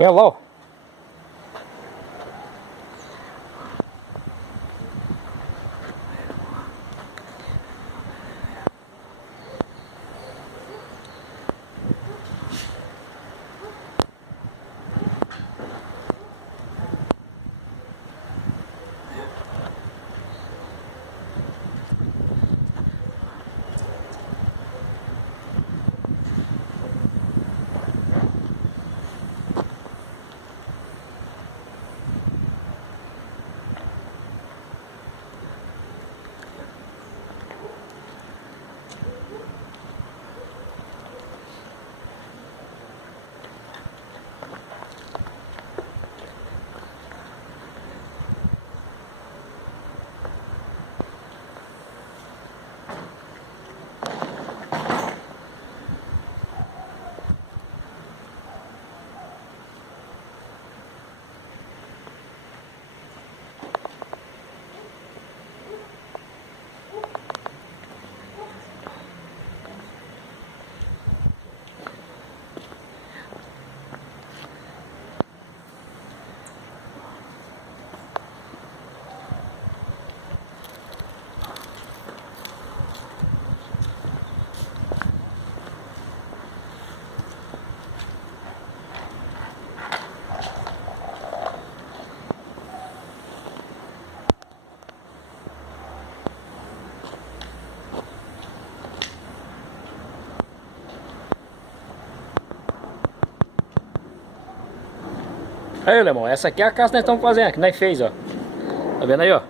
Olha lá, ó. Aí, alemão, essa aqui é a casa que nós estamos fazendo, que nós fez, ó. Tá vendo aí, ó?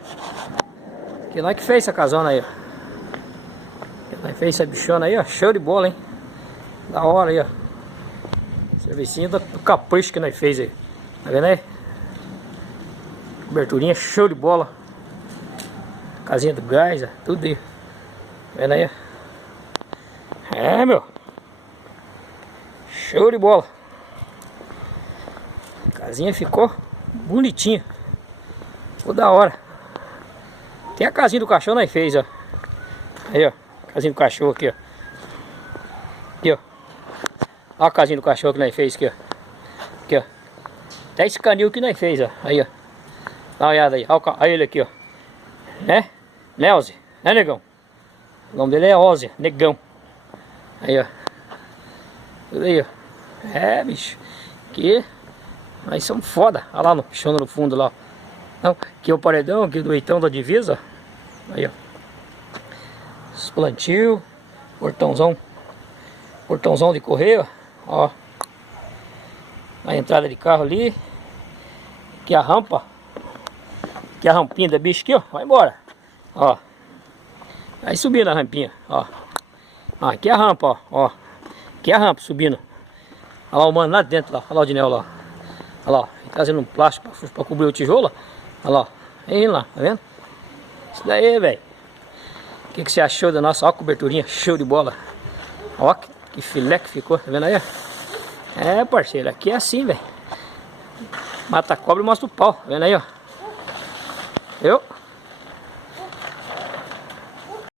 Que nós que fez essa casona aí, ó. Que nós fez essa bichona aí, ó. Show de bola, hein? Da hora aí, ó. Servicinho do capricho que nós fez aí. Tá vendo aí? Coberturinha, show de bola. Casinha do gás, ó. Tudo aí. Tá vendo aí, ó? É, meu. Show de bola. A casinha ficou bonitinha. Ficou da hora. Tem a casinha do cachorro nós fez, ó. Aí, ó. Casinha do cachorro aqui, ó. Aqui, ó. Olha a casinha do cachorro que nós fez aqui, ó. Aqui, ó. Até esse canil que nós fez, ó. Aí, ó. Dá uma olhada aí. Olha ele aqui, ó. Né? Nelze. Né, negão? O nome dele é Ózia. Negão. Aí, ó. Tudo aí, ó. É, bicho. Aqui. Nós somos foda. Olha lá no chão no fundo lá. Não, aqui é o paredão, aqui do Eitão da divisa. Aí, ó. Os plantios. Portãozão. Portãozão de correio, ó. A entrada de carro ali. Aqui a rampa. Aqui a rampinha da bicho aqui, ó. Vai embora. Ó. Aí subindo a rampinha, ó. Aqui é a rampa, ó. Aqui é a rampa subindo. Olha lá o mano lá dentro, lá. Olha lá o Dinel lá. Olha lá, trazendo um plástico pra cobrir o tijolo. Olha lá, aí lá, tá vendo? Isso daí, velho. O que você achou da nossa, ó, coberturinha, show de bola. Ó, que filé que ficou, tá vendo aí? É, parceiro, aqui é assim, velho. Mata a cobra e mostra o pau, tá vendo aí, ó? Eu